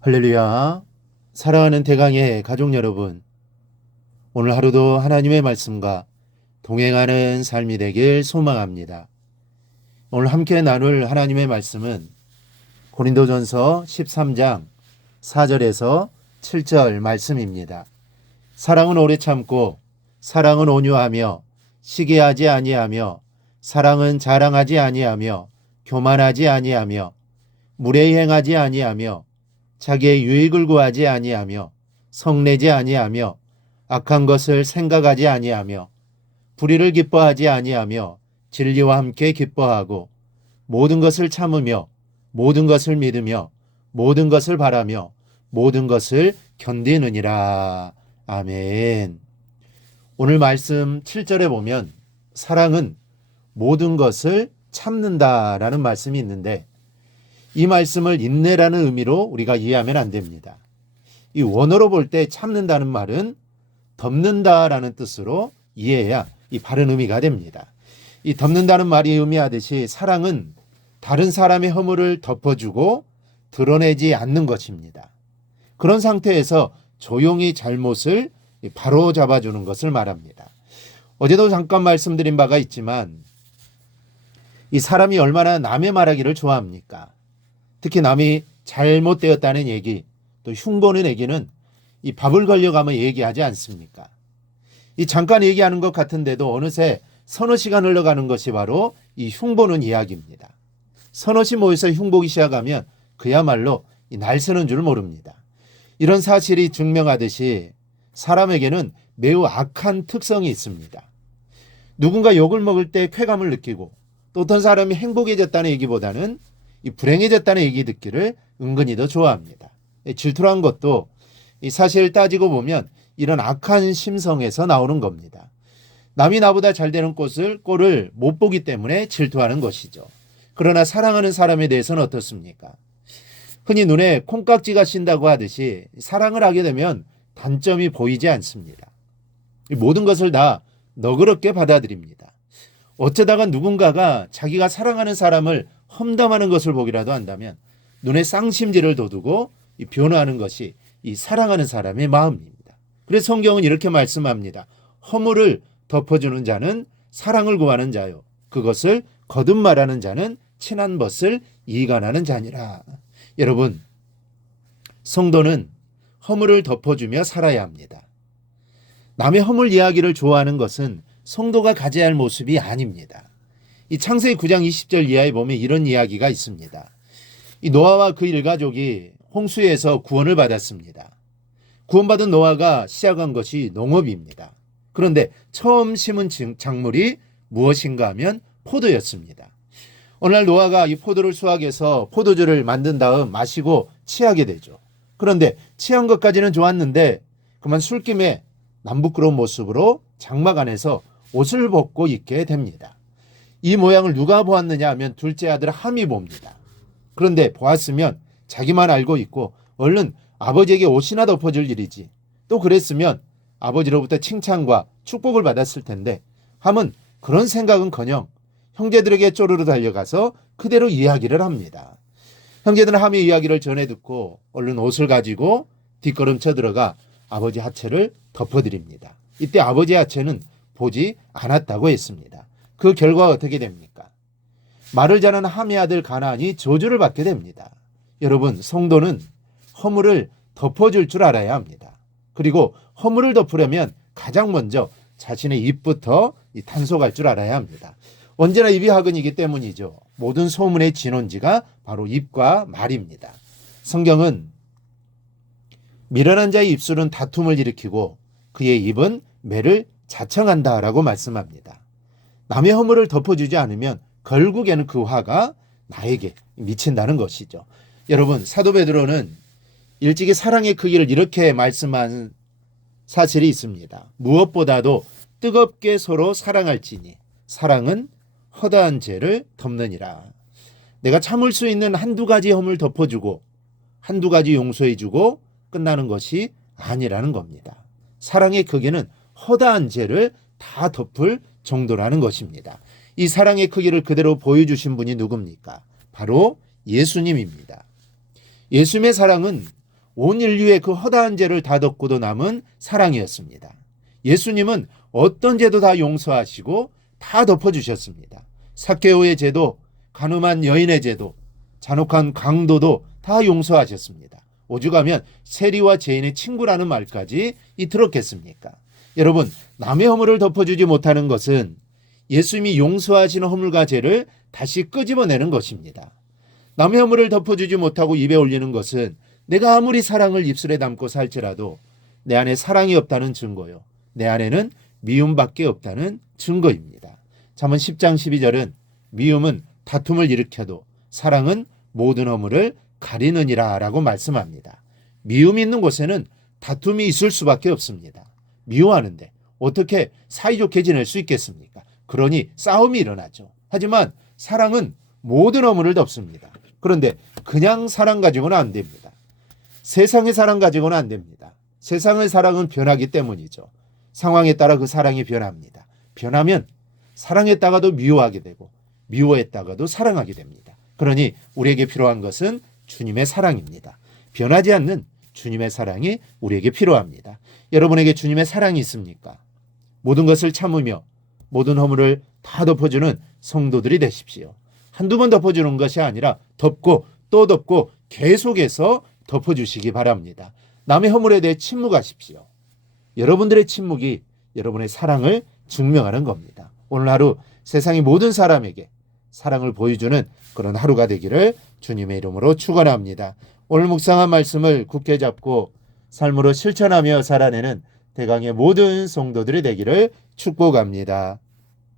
할렐루야. 사랑하는 대강의 가족 여러분, 오늘 하루도 하나님의 말씀과 동행하는 삶이 되길 소망합니다. 오늘 함께 나눌 하나님의 말씀은 고린도전서 13장 4절에서 7절 말씀입니다. 사랑은 오래 참고 사랑은 온유하며 시기하지 아니하며 사랑은 자랑하지 아니하며 교만하지 아니하며 무례행하지 아니하며 자기의 유익을 구하지 아니하며 성내지 아니하며 악한 것을 생각하지 아니하며 불의를 기뻐하지 아니하며 진리와 함께 기뻐하고 모든 것을 참으며 모든 것을 믿으며 모든 것을 바라며 모든 것을 견디느니라. 아멘. 오늘 말씀 7절에 보면 사랑은 모든 것을 참는다라는 말씀이 있는데, 이 말씀을 인내라는 의미로 우리가 이해하면 안 됩니다. 이 원어로 볼 때 참는다는 말은 덮는다라는 뜻으로 이해해야 이 바른 의미가 됩니다. 이 덮는다는 말이 의미하듯이 사랑은 다른 사람의 허물을 덮어주고 드러내지 않는 것입니다. 그런 상태에서 조용히 잘못을 바로 잡아주는 것을 말합니다. 어제도 잠깐 말씀드린 바가 있지만, 이 사람이 얼마나 남의 말하기를 좋아합니까? 특히 남이 잘못되었다는 얘기, 또 흉보는 얘기는 이 밥을 걸려가며 얘기하지 않습니까? 이 잠깐 얘기하는 것 같은데도 어느새 서너 시간 흘러가는 것이 바로 이 흉보는 이야기입니다. 서너시 모여서 흉보기 시작하면 그야말로 날 새는 줄 모릅니다. 이런 사실이 증명하듯이 사람에게는 매우 악한 특성이 있습니다. 누군가 욕을 먹을 때 쾌감을 느끼고, 또 어떤 사람이 행복해졌다는 얘기보다는 이 불행해졌다는 얘기 듣기를 은근히 더 좋아합니다. 질투란 것도 사실 따지고 보면 이런 악한 심성에서 나오는 겁니다. 남이 나보다 잘 되는 꼴을 못 보기 때문에 질투하는 것이죠. 그러나 사랑하는 사람에 대해서는 어떻습니까? 흔히 눈에 콩깍지가 씌인다고 하듯이 사랑을 하게 되면 단점이 보이지 않습니다. 모든 것을 다 너그럽게 받아들입니다. 어쩌다가 누군가가 자기가 사랑하는 사람을 험담하는 것을 보기라도 한다면 눈에 쌍심지를 돋우고 변화하는 것이 이 사랑하는 사람의 마음입니다. 그래서 성경은 이렇게 말씀합니다. 허물을 덮어주는 자는 사랑을 구하는 자요, 그것을 거듭 말하는 자는 친한 벗을 이간하는 자니라. 여러분, 성도는 허물을 덮어주며 살아야 합니다. 남의 허물 이야기를 좋아하는 것은 성도가 가져야 할 모습이 아닙니다. 이 창세기 9장 20절 이하에 보면 이런 이야기가 있습니다. 이 노아와 그 일가족이 홍수에서 구원을 받았습니다. 구원받은 노아가 시작한 것이 농업입니다. 그런데 처음 심은 작물이 무엇인가 하면 포도였습니다. 어느 날 노아가 이 포도를 수확해서 포도주를 만든 다음 마시고 취하게 되죠. 그런데 취한 것까지는 좋았는데 그만 술김에 남부끄러운 모습으로 장막 안에서 옷을 벗고 있게 됩니다. 이 모양을 누가 보았느냐 하면 둘째 아들 함이 봅니다. 그런데 보았으면 자기만 알고 있고 얼른 아버지에게 옷이나 덮어줄 일이지, 또 그랬으면 아버지로부터 칭찬과 축복을 받았을 텐데, 함은 그런 생각은커녕 형제들에게 쪼르르 달려가서 그대로 이야기를 합니다. 형제들은 함의 이야기를 전해 듣고 얼른 옷을 가지고 뒷걸음쳐 들어가 아버지 하체를 덮어드립니다. 이때 아버지 하체는 보지 않았다고 했습니다. 그 결과가 어떻게 됩니까? 말을 잘하는 함의 아들 가나안이 저주를 받게 됩니다. 여러분, 성도는 허물을 덮어줄 줄 알아야 합니다. 그리고 허물을 덮으려면 가장 먼저 자신의 입부터 단속할 줄 알아야 합니다. 언제나 입이 학은이기 때문이죠. 모든 소문의 진원지가 바로 입과 말입니다. 성경은 미련한 자의 입술은 다툼을 일으키고 그의 입은 매를 자청한다라고 말씀합니다. 남의 허물을 덮어주지 않으면 결국에는 그 화가 나에게 미친다는 것이죠. 여러분, 사도 베드로는 일찍이 사랑의 크기를 이렇게 말씀한 사실이 있습니다. 무엇보다도 뜨겁게 서로 사랑할지니 사랑은 허다한 죄를 덮느니라. 내가 참을 수 있는 한두 가지 허물 덮어주고 한두 가지 용서해주고 끝나는 것이 아니라는 겁니다. 사랑의 크기는 허다한 죄를 다 덮을 정도라는 것입니다. 이 사랑의 크기를 그대로 보여주신 분이 누굽니까? 바로 예수님입니다. 예수님의 사랑은 온 인류의 그 허다한 죄를 다 덮고도 남은 사랑이었습니다. 예수님은 어떤 죄도 다 용서하시고 다 덮어주셨습니다. 삭개오의 죄도, 간음한 여인의 죄도, 잔혹한 강도도 다 용서하셨습니다. 오죽하면 세리와 죄인의 친구라는 말까지 들었겠습니까? 여러분, 남의 허물을 덮어주지 못하는 것은 예수님이 용서하시는 허물과 죄를 다시 끄집어내는 것입니다. 남의 허물을 덮어주지 못하고 입에 올리는 것은 내가 아무리 사랑을 입술에 담고 살지라도 내 안에 사랑이 없다는 증거요, 내 안에는 미움밖에 없다는 증거입니다. 잠언 10장 12절은 미움은 다툼을 일으켜도 사랑은 모든 허물을 가리느니라 라고 말씀합니다. 미움이 있는 곳에는 다툼이 있을 수밖에 없습니다. 미워하는데 어떻게 사이좋게 지낼 수 있겠습니까? 그러니 싸움이 일어나죠. 하지만 사랑은 모든 허물을 덮습니다. 그런데 그냥 사랑 가지고는 안 됩니다. 세상의 사랑 가지고는 안 됩니다. 세상의 사랑은 변하기 때문이죠. 상황에 따라 그 사랑이 변합니다. 변하면 사랑했다가도 미워하게 되고 미워했다가도 사랑하게 됩니다. 그러니 우리에게 필요한 것은 주님의 사랑입니다. 변하지 않는 주님의 사랑이 우리에게 필요합니다. 여러분에게 주님의 사랑이 있습니까? 모든 것을 참으며 모든 허물을 다 덮어주는 성도들이 되십시오. 한두 번 덮어주는 것이 아니라 덮고 또 덮고 계속해서 덮어주시기 바랍니다. 남의 허물에 대해 침묵하십시오. 여러분들의 침묵이 여러분의 사랑을 증명하는 겁니다. 오늘 하루 세상의 모든 사람에게 사랑을 보여주는 그런 하루가 되기를 주님의 이름으로 축원합니다. 오늘 묵상한 말씀을 굳게 잡고 삶으로 실천하며 살아내는 대강의 모든 성도들이 되기를 축복합니다.